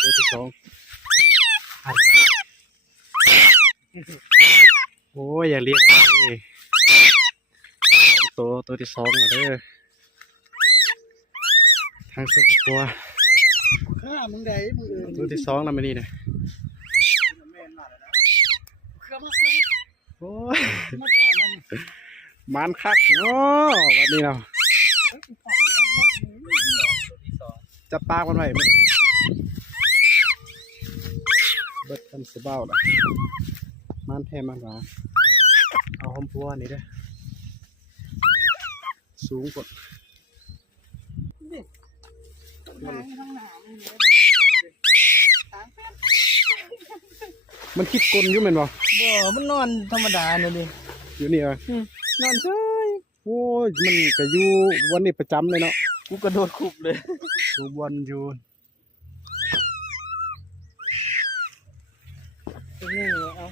ตัวที่สองโอ้ยอย่าเลี้ยงเลยตัวที่สองนะเด้อทางสุดกลัวข้ามึงได้มึงตัวที่สองนะมันนี่นะโอ้ยมันคักเนาะวันนี้เราจะปากมันไว้เบิดกันสบายละมันแทมันหวาเอาหอมพัวนี่เด้อสูงกว่ามันคิดกลอยู่เหมือนบ่มันนอนธรรมดาเนี่ยดิอยู่นี่เหรอนอนเฉยโอ้ยมันก็อยู่วันนี้ประจำเลยเนาะกูกระโดดคุบเลยดูบอลอยู่นี่เอา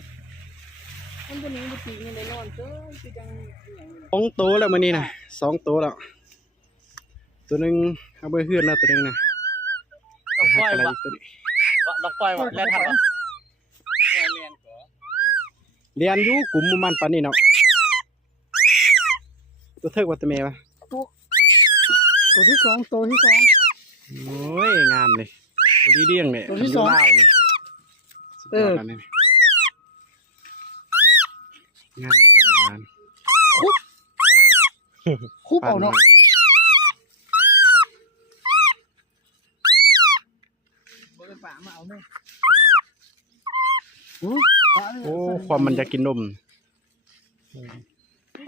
มันตัวนี้มันตีมันได้นอนเฉยคือจังสองตัวแล้วมันนี่นะสองตัวแล้วตัวหนึ่งเอาไปเฮือนแล้วตัวหนึ่งนะดอกปล่อยวะดอกปล่อยวะแล่นทันวะเรียนอยู่กลุ่มมันปานนี่เนาะตัวเทิกว่าตัวเมย์วะตัวที่สองโอ้ยงามเลยตัวดีเดี้ยงเนี่ยตัวที่สองเนี่ยงามแค่งานคุบเอาเนาะป่ามาเอาเนี่ยโอ้ความมันจะกินนม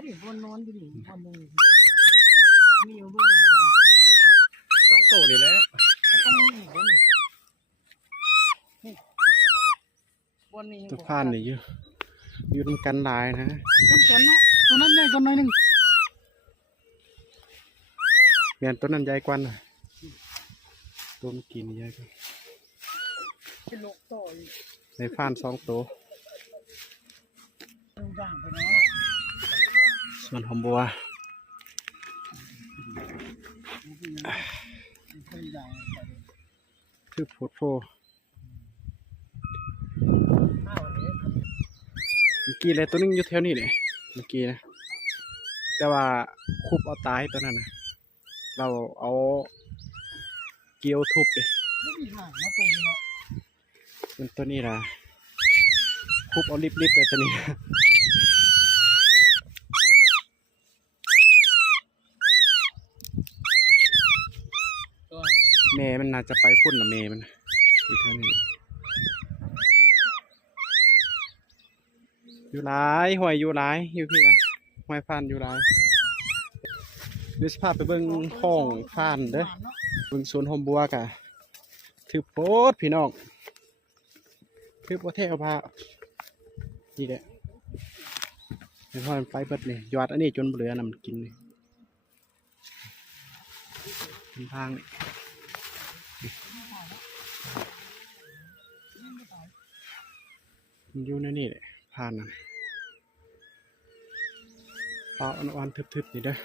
นี่บนนอนอยู่นี่บนนึงมีอยู่ด้วยต้องโตดีแล้วตัวผ่านนี่อยู่ตรงกันลายนะต้นเนาะตัวนั้นใหญ่ตัวน้อยนึงเมียนต้นนั้นใหญ่กว่าน่ะตัวเมื่อกี้นี่ใหญ่กว่าในผ่านสองตัวส่วนหอมบัวคือโพดโพเมื่อกี้เลยตัวนึงอยู่แถวนี้เลยเมื่อกี้นะแต่ว่าคุบเอาตายตัวนั้นนะเราเอาเกี่ยวทุบเลยเป็นตัวนี้นะคุบเอาลิบเลยตัวนี้เมย์มันน่าจะไปพุ่นนะเมย์มันอยู่แถวนี้อยู่หลายหอยอยู่หลายอยู่พี่นะหอยฟันอยู่หลายดูสภาพไปเบิ่งห้องฟันเด้อเบิ่งสวนหอมบัวกะถือโพดพี่น้องถือโพดแท้ผ้านี่แหละเดี๋ยวพอมันไปเบิดเลยยอดอันนี้จนเบื่อนะมันกินเลยเป็นทางนี่มันอยู่ในนี่แหละผ่านนะปลาอ่อนๆทึบๆนี่เด้อ